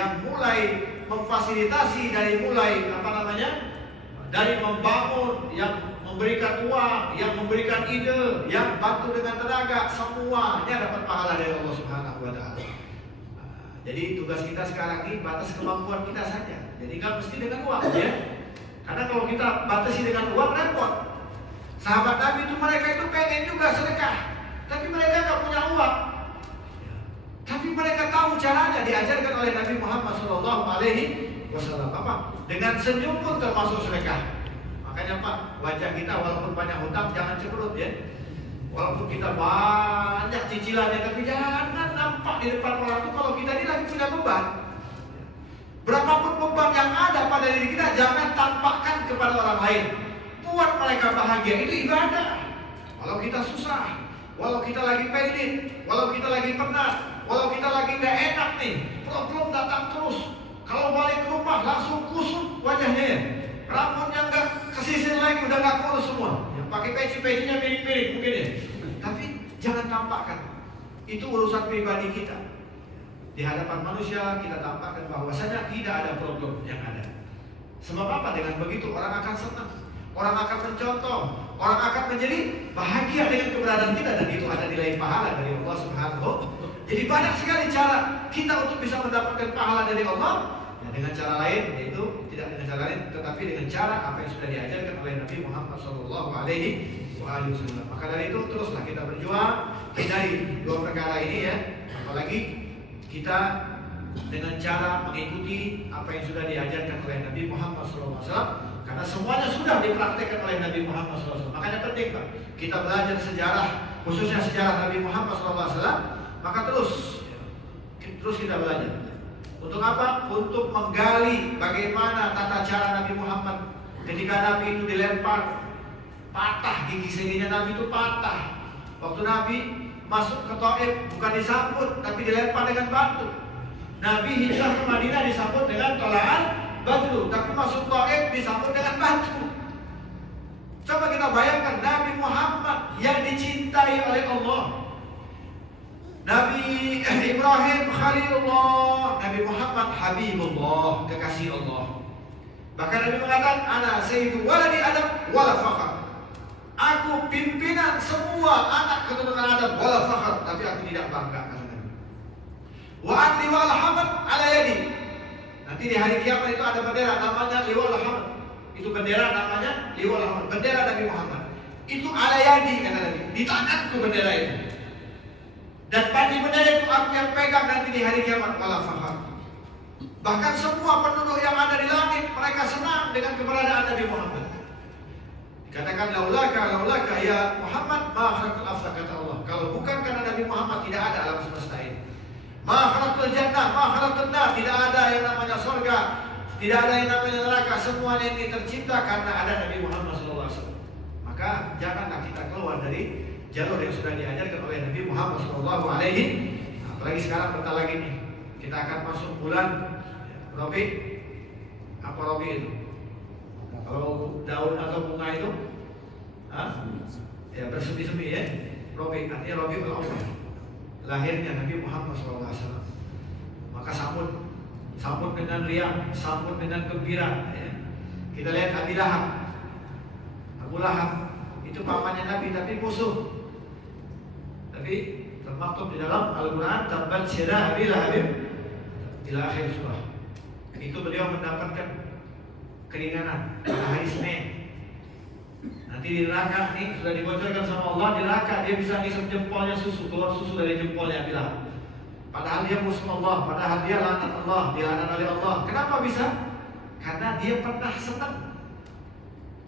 yang mulai memfasilitasi, dari mulai dari membangun, yang memberikan uang, yang memberikan ide, yang bantu dengan tenaga, semuanya dapat pahala dari Allah Subhanahu wa Ta'ala. Jadi tugas kita sekarang ini batas kemampuan kita saja. Jadi nggak mesti dengan uang, ya. Karena kalau kita batasi dengan uang repot. Sahabat Nabi itu mereka itu pengen juga sedekah, tapi mereka nggak punya uang. Tapi mereka tahu caranya, diajarkan oleh Nabi Muhammad SAW. Apa? Dengan senyum pun termasuk sedekah. Makanya Pak, wajah kita walaupun banyak hutang jangan cemberut, ya. Walaupun kita banyak cicilannya, tapi jangan nampak di depan orang itu kalau kita ini lagi punya beban. Berapapun beban yang ada pada diri kita, jangan tampakkan kepada orang lain. Buat mereka bahagia, itu ibadah. Walau kita susah, walau kita lagi pelit, walau kita lagi penat, walau kita lagi gak enak nih, problem datang terus. Kalau balik ke rumah langsung kusut wajahnya, ya. Rambutnya nggak kesisir lagi, udah nggak kurus semua. Yang pakai peci-pecinya miring-miring mungkin, ya. Tapi jangan tampakkan. Itu urusan pribadi kita. Di hadapan manusia kita tampakkan bahwasanya tidak ada problem yang ada. Sebab apa? Dengan begitu orang akan senang, orang akan mencontoh, orang akan menjadi bahagia dengan keberadaan kita, dan itu ada nilai pahala dari Allah Subhanahu. Jadi banyak sekali cara kita untuk bisa mendapatkan pahala dari Allah. Dengan cara lain, yaitu tidak dengan cara lain, tetapi dengan cara apa yang sudah diajarkan oleh Nabi Muhammad SAW. Maka dari itu teruslah kita berjuang hindari dua perkara ini, ya. Apalagi kita dengan cara mengikuti apa yang sudah diajarkan oleh Nabi Muhammad SAW, karena semuanya sudah dipraktikkan oleh Nabi Muhammad SAW. Makanya penting, Pak, kita belajar sejarah, khususnya sejarah Nabi Muhammad SAW. Maka terus kita belajar. Untuk apa? Untuk menggali bagaimana tata cara Nabi Muhammad ketika Nabi itu dilempar, patah gigi sirinya Nabi itu patah. Waktu Nabi masuk ke Thaif bukan disambut, tapi dilempar dengan batu. Nabi hijrah ke Madinah disambut dengan tolaan batu, tapi masuk Thaif disambut dengan batu. Coba kita bayangkan Nabi Muhammad yang dicintai oleh Allah, Nabi Ibrahim Khalilullah, Nabi Muhammad Habibullah, kekasih Allah. Bahkan Nabi mengatakan, ana sayyidu waladi Adam wala fakhar. Aku pimpinan semua anak keturunan Adam wala fakhar, tapi aku tidak bangga, kata Nabi. Wa adli wal hamd ala yadi. Nanti di hari kiamat itu ada bendera namanya liwal hamd. Itu bendera namanya liwal hamd, bendera Nabi Muhammad. Itu ala yadi, kata Nabi. Di tanganku bendera itu. Dan bagi bendera itu aku yang pegang nanti di hari kiamat, wala fakhar. Bahkan semua penduduk yang ada di langit, mereka senang dengan keberadaan Nabi Muhammad. Dikatakan laulaka ya Muhammad ma khalaqtul afla, kata Allah. Kalau bukan karena Nabi Muhammad tidak ada alam semesta ini. Ma khalaqtul jannah, ma khalaqtul nar, tidak ada yang namanya surga, tidak ada yang namanya neraka. Semuanya ini tercipta karena ada Nabi Muhammad SAW. Maka janganlah kita keluar dari jalur yang sudah diajarkan oleh Nabi Muhammad SAW. Apalagi sekarang bentar lagi nih, kita akan masuk bulan Rabi. Apa Rabi itu? Kalau daun atau bunga itu, ya bersemi-semi, ya. Rabi artinya Rabiul Awwal, lahirnya Nabi Muhammad SAW. Maka sambut dengan riang, sambut dengan gembira, ya. Kita lihat Abu Lahab itu pamannya Nabi tapi musuh. Tapi termaktub di dalam Al-Quran, tabbat yada Abi Lahab ila akhir surah. Itu beliau mendapatkan keringanan pada hari Senin. Nanti di neraka nih sudah dibocorkan sama Allah, di neraka dia bisa ngisap jempolnya susu, keluar susu dari jempolnya Abi Lahab. Padahal dia musuh Allah, padahal dia laknat Allah, dilaknat oleh Allah. Kenapa bisa? Karena dia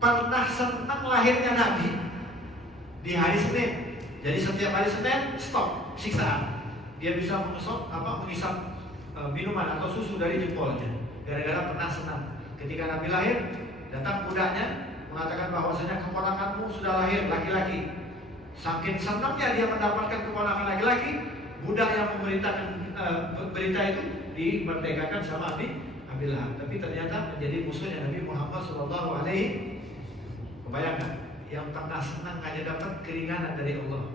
pernah senang lahirnya Nabi di hari Senin. Jadi setiap hari Senin stop siksaan. Dia bisa mengisap minuman atau susu dari jempolnya. Gara-gara pernah senang. Ketika Nabi lahir, datang budaknya mengatakan bahwasanya keponakanmu sudah lahir laki-laki. Saking senangnya dia mendapatkan keponakan laki-laki, budak yang memberitakan berita itu dimerdekakan sama Abi Lahab. Tapi ternyata menjadi musuhnya Nabi Muhammad SAW. Bayangkan, yang pernah senang hanya dapat keringanan dari Allah.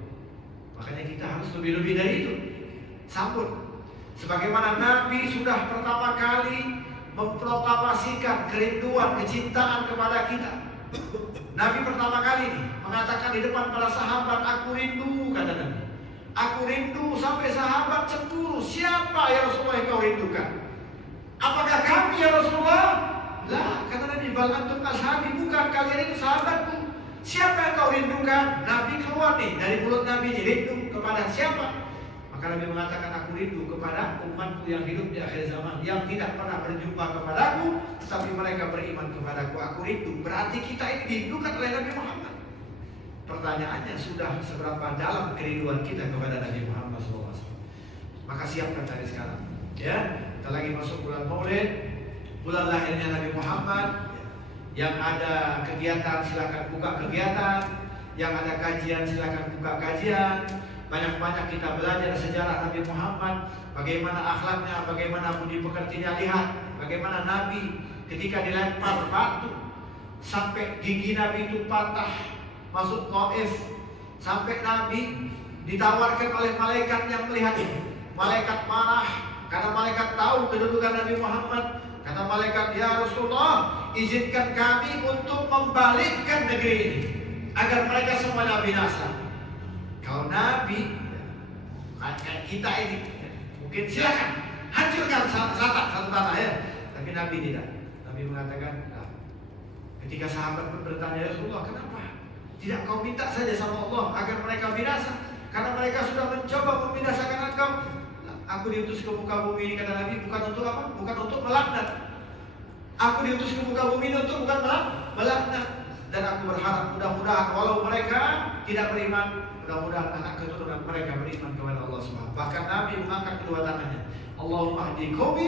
Makanya kita harus lebih-lebih dari itu. Sambut Sebagaimana Nabi sudah pertama kali memproklamasikan kerinduan, kecintaan kepada kita. Nabi pertama kali nih mengatakan di depan para sahabat, aku rindu, kata Nabi. Aku rindu, sampai sahabat cemburu. Siapa ya Rasulullah yang kau rindukan? Apakah kami ya Rasulullah? Lah, kata Nabi, bal antum ashabi, bukan, kalian itu sahabatku. Siapa yang kau rindukan? Nabi keluar nih dari mulut Nabi nih, rindu kepada siapa? Maka Nabi mengatakan, aku rindu kepada umatku yang hidup di akhir zaman, yang tidak pernah berjumpa kepadaku, tetapi mereka beriman kepadaku. Aku rindu. Berarti kita ini dirindukan oleh Nabi Muhammad. Pertanyaannya, sudah seberapa dalam kerinduan kita kepada Nabi Muhammad SAW? Maka siapkan dari sekarang. Ya, kita lagi masuk bulan Maulid, bulan lahirnya Nabi Muhammad. Yang ada kegiatan silakan buka kegiatan, yang ada kajian silakan buka kajian. Banyak-banyak kita belajar sejarah Nabi Muhammad, bagaimana akhlaknya, bagaimana budi pekertinya. Lihat bagaimana Nabi ketika dilempar batu sampai gigi Nabi itu patah, masuk Taif, sampai Nabi ditawarkan oleh malaikat yang melihat ini. Malaikat marah karena malaikat tahu kedudukan Nabi Muhammad. Kata malaikat, ya Rasulullah, izinkan kami untuk membalikkan negeri ini agar mereka semuanya binasa. Kalau Nabi kayak kita ini mungkin silakan hancurkan satu tanah ya, tapi Nabi tidak. Nabi mengatakan, nah, ketika sahabat pun bertanya, ya Rasulullah, kenapa tidak kau minta saja sama Allah agar mereka binasa? Karena mereka sudah mencoba membinasakan engkau. Aku diutus ke muka bumi ini, kata Nabi, bukan untuk apa? Bukan untuk melaknat. Aku diutus ke muka bumi ini untuk bukan melaknat. Dan aku berharap mudah-mudahan walau mereka tidak beriman, mudah-mudahan anak keturunan mereka beriman kepada Allah SWT. Bahkan Nabi mengangkat kedua tangannya. Allahumma hdi qaumi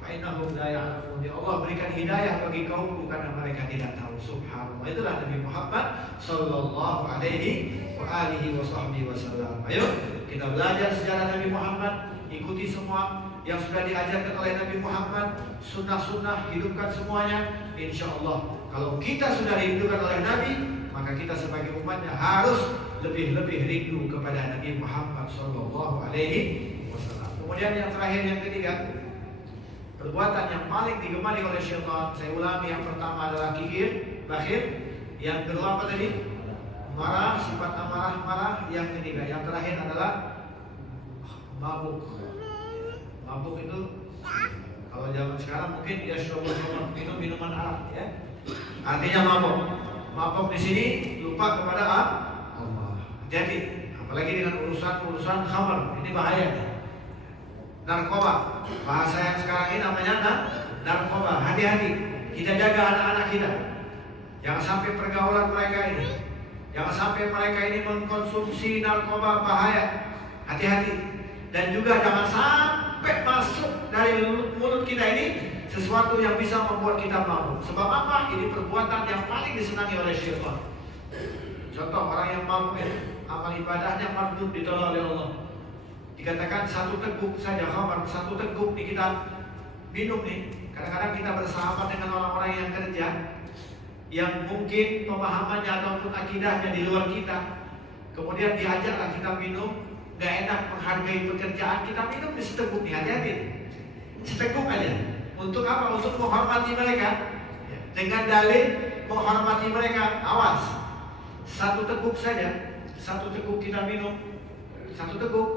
fa innahum la ya'lamun. Ya Allah, berikan hidayah bagi kaumku karena mereka tidak tahu. Subhanallah. Itulah Nabi Muhammad sallallahu alaihi wa alihi wasallam. Ayo kita belajar sejarah Nabi Muhammad, ikuti semua yang sudah diajarkan oleh Nabi Muhammad, sunnah-sunnah, hidupkan semuanya. Insya Allah kalau kita sudah dirindukan oleh Nabi, maka kita sebagai umatnya harus lebih-lebih rindu kepada Nabi Muhammad sallallahu alaihi wasallam. Kemudian yang terakhir, yang ketiga, perbuatan yang paling digemari oleh syaitan. Saya ulangi, yang pertama adalah kikir, bakhil. Yang kedua apa tadi? Marah, sifat amarah, marah. Yang ketiga, yang terakhir adalah mabuk. Mabuk itu kalau zaman sekarang mungkin dia minum minuman Arab ya. Artinya mabuk. Mabuk di sini lupa kepada Allah. Jadi apalagi dengan urusan khamar, ini bahaya. Narkoba, bahasa yang sekarang ini namanya narkoba. Hati-hati, kita jaga anak-anak kita. Jangan sampai pergaulan mereka ini, jangan sampai mereka ini mengkonsumsi narkoba, bahaya. Hati-hati. Dan juga jangan sampai masuk dari mulut kita ini sesuatu yang bisa membuat kita mabuk. Sebab apa? Ini perbuatan yang paling disenangi oleh syaitan. Contoh, orang yang mabuk ini, amal ibadahnya mardud, ditolak oleh Allah. Dikatakan satu teguk saja khamar, satu teguk nih kita minum nih. Kadang-kadang kita bersahabat dengan orang-orang yang kerja, yang mungkin pemahamannya ataupun akidahnya di luar kita. Kemudian diajarlah kita minum, gak enak menghargai pekerjaan, kita minum di seteguk nih, hati-hati. Seteguk aja. Untuk apa? Untuk menghormati mereka. Dengan dalil menghormati mereka. Awas, satu teguk saja, satu teguk kita minum, satu teguk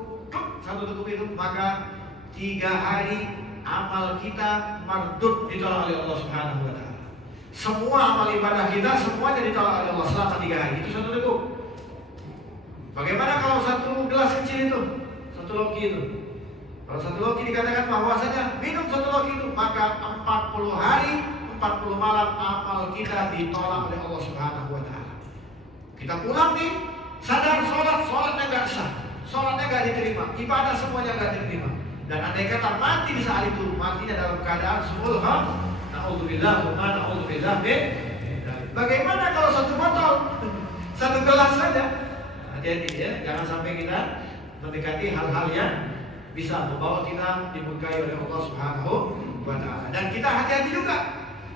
itu, maka 3 hari amal kita mardud, ditolak oleh Allah Subhanahu wa Ta'ala. Semua amal ibadah kita semuanya ditolak oleh Allah selama 3 hari. Itu satu teguk. Bagaimana kalau satu gelas kecil itu, satu loki itu? Kalau satu loki dikatakan bahwasanya minum satu loki itu, maka 40 hari, 40 malam amal kita ditolak oleh Allah Subhanahu wa Ta'ala. Kita pulang nih, sadar sholatnya gak sah, sholatnya gak diterima, ibadah semuanya gak diterima. Dan andai kata mati di saat itu, matinya dalam keadaan sumul kham. Na'udzubillah, na'udzubillah. Bagaimana kalau satu botol, satu gelas saja? Hati-hati ya, jangan sampai kita mendekati hal-hal yang bisa membawa kita dimurkai oleh Allah Subhanahu wa Ta'ala. Dan kita hati-hati juga.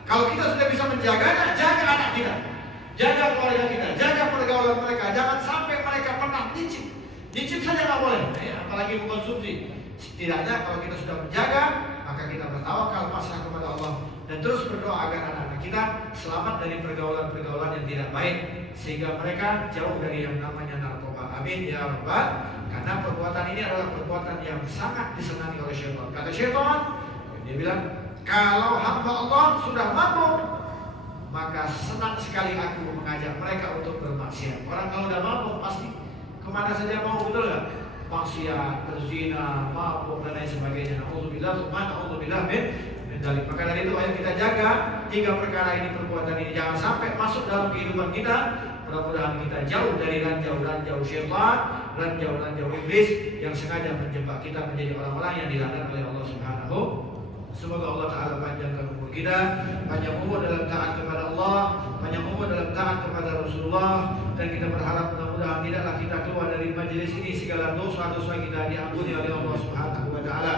Kalau kita sudah bisa menjaganya, jaga anak kita, jaga keluarga kita, jaga pergaulan mereka. Jangan sampai mereka pernah nyicip saja nggak boleh, apalagi mengkonsumsi. Setidaknya kalau kita sudah menjaga, maka kita bertawakal pasrah kepada Allah dan terus berdoa agar anak-anak kita selamat dari pergaulan-pergaulan yang tidak baik, sehingga mereka jauh dari yang namanya narkoba. Amin ya rabbal. Karena perbuatan ini adalah perbuatan yang sangat disenangi oleh syaitan. Kata syaitan, dia bilang, kalau hamba Allah sudah mabuk, maka senang sekali aku mengajak mereka untuk bermaksiat. Orang kalau udah mabuk pasti kemana saja mau, betul nggak? Maksiat, berzina, mabuk dan lain sebagainya. Na'udzubillah min dzalik. Maka dari itu ayo kita jaga 3 perkara ini, perbuatan ini jangan sampai masuk dalam kehidupan kita. Mudah-mudahan kita jauh dari ranjau-ranjau syaitan, ranjau-ranjau iblis yang sengaja menjebak kita menjadi orang-orang yang dilaknat oleh Allah Subhanahu. Semoga Allah Ta'ala panjangkan umur kita, panjang umur dalam taat kepada Allah, panjang umur dalam taat kepada Rasulullah, dan kita berharap mudah-mudahan tidaklah kita keluar dari majelis ini segala dosa-dosa kita diampuni oleh Allah Subhanahu wa Ta'ala.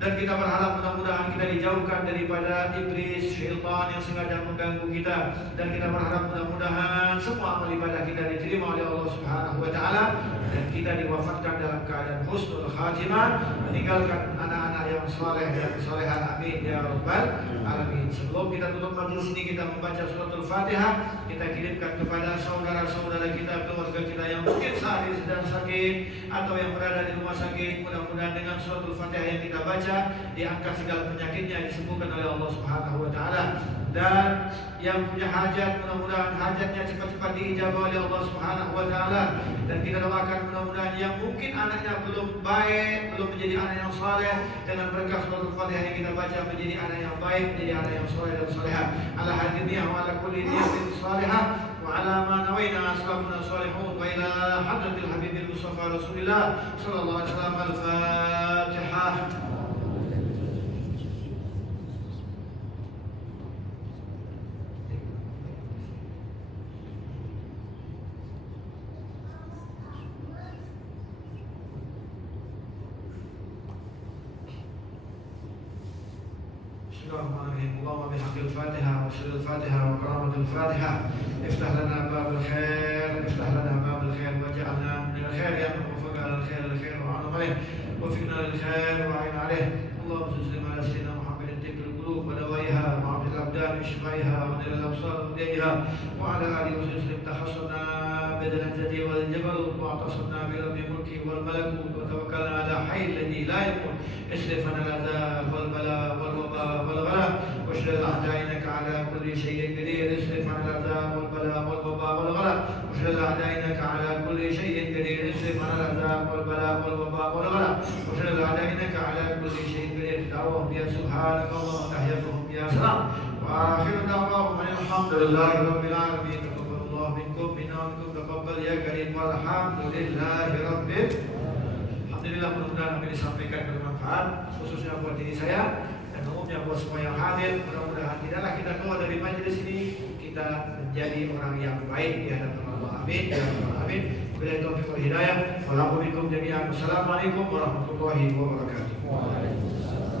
Dan kita berharap mudah-mudahan kita dijauhkan daripada iblis, syaitan yang sengaja mengganggu kita. Dan kita berharap mudah-mudahan semua amal ibadah kita diterima oleh Allah Subhanahu wa Ta'ala, dan kita diwafatkan dalam keadaan husnul khatimah, meninggalkan anak-anak yang saleh dan salehat. Amin ya rabbal alamin. Sebelum kita tutup majelis ini, kita membaca suratul Fatihah. Kita kirimkan kepada saudara-saudara kita, keluarga kita yang mungkin saat ini sedang sakit atau yang berada di rumah sakit. Mudah-mudahan dengan suratul Fatihah yang kita baca diangkat segala penyakitnya, disembuhkan oleh Allah Subhanahu wa Ta'ala. Dan yang punya hajat, mudah-mudahan hajatnya cepat-cepat diijabah oleh Allah Subhanahu wa Ta'ala. Dan kita doakan mudah-mudahan yang mungkin anaknya belum baik, belum menjadi anak yang saleh, dengan berkah suratul Fatihah yang kita baca menjadi anak yang baik, menjadi anak yang saleh dan salehah. Ala hadiniyah wa ala kulli niyatin salihah wa ala ma nawaina aslafuna salihun wa ila hadratil habibil mustafa Rasulillah sallallahu alaihi wasallam. Al-Fatihah. Bismillahirrahmanirrahim. Allahumma bihaqqil Fatihah wa sirril Fatihah wa karamatil Fatihah iftah lana babal khair, iftah lana babal khair waj'alna min al-khair ya man wafaqa al-khair wa a'lam alayh wa fiqna lil-khair wa a'in alayh. Allahumma salli ala sayyidina Muhammadin tibil qulub wa dawaiha wa 'abdil abdan shifaiha wa dalil al-absar wa dayha wa ala alihi wa sallam. Tahassana bidal jati wal jabal wa atasna bi rabbil mulki wal malakut wa tawakkalna ala hayy alladhi la yamut. اصرف عنا العذاب والبلاء والوباء والغلاء واشغل اعدائك على كل شيء قدير. اصرف عنا العذاب والبلاء والوباء والغلاء واشغل اعدائك على كل شيء قدير. اصرف عنا العذاب والبلاء والوباء والغلاء واشغل اعدائك على كل شيء قدير. دعوهم يا سبحانك اللهم تحيتهم يا سلام واخر دعواهم ان الحمد لله رب العالمين. تقبل الله منكم منا ومنكم تقبل يا كريم والحمد لله رب. Alhamdulillah, mudah-mudahan apa yang disampaikan bermanfaat, khususnya buat diri saya dan umumnya buat semua yang hadir. Mudah-mudahan tidaklah kita keluar dari majelis ini kita menjadi orang yang baik di hadapan Allah. Amin ya rabbal alamin. Wabillahi taufiq wal hidayah. Wassalamualaikum warahmatullahi wabarakatuh.